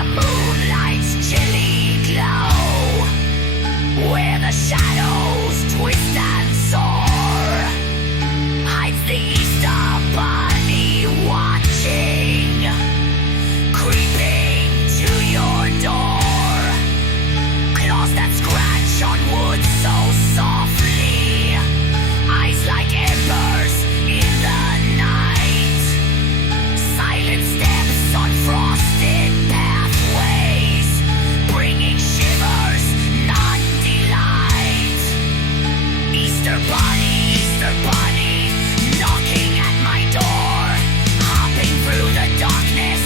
the moonlight's chilly glow, where the shadows twist and soar, hides the Easter bunny watching, creeping to your door. Claws that scratch on wood so softly, eyes like embers in the night, silent steps on frosted pathways, bringing shivers, not delight. Easter bunny, knocking at my door, hopping through the darkness,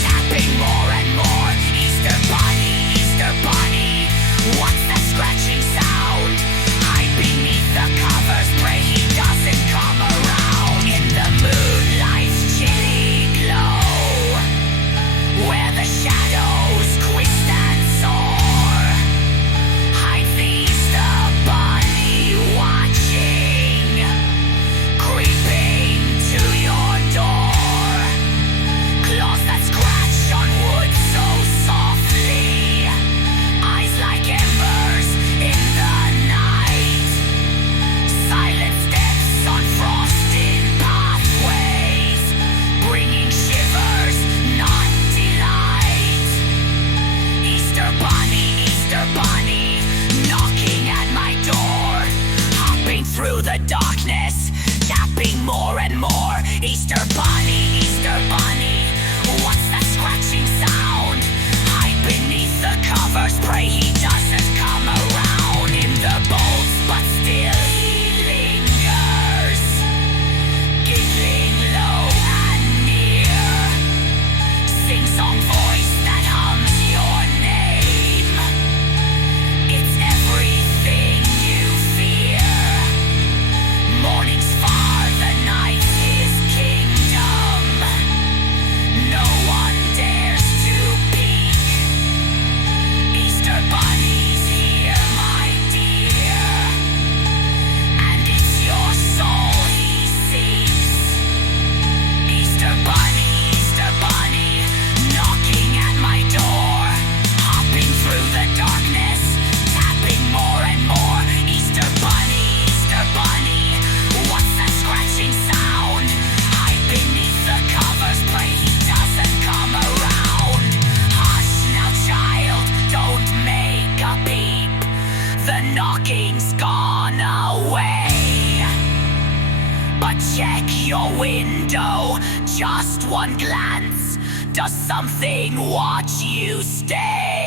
tapping more and more. Easter bunny, what's that scratching sound? Hide beneath the covers, pray he doesn't come around. In the moonlight's chilly glow, where the shadows twist and soar, hides the Easter bunny watching, creeping to your door. Claws that scratch on wood so softly, eyes like embers in the night, silent steps on frosted pathways, bringing shivers, not delight. Easter bunny, knocking at my door, hopping through the darkness, tapping more and more. Easter bunny, what's that scratching sound? Hide beneath the covers, pray he doesn't come around. In the bolts, but still he lingers, giggling low and near, sing-song voice that hums your name. It's everything you fear. Morning's far, the night's his kingdom. No one dares to peek. Easter bunny's here, my dear, and it's your soul he seeks. Easter bunny, knocking at my door, hopping through the darkness, tapping more and more. Easter bunny, what's that scratching sound? Hide beneath the covers, pray he doesn't come around. Hush now, child, don't make a peep, the knocking's gone away. But check your window, just one glance, does something watch you stay?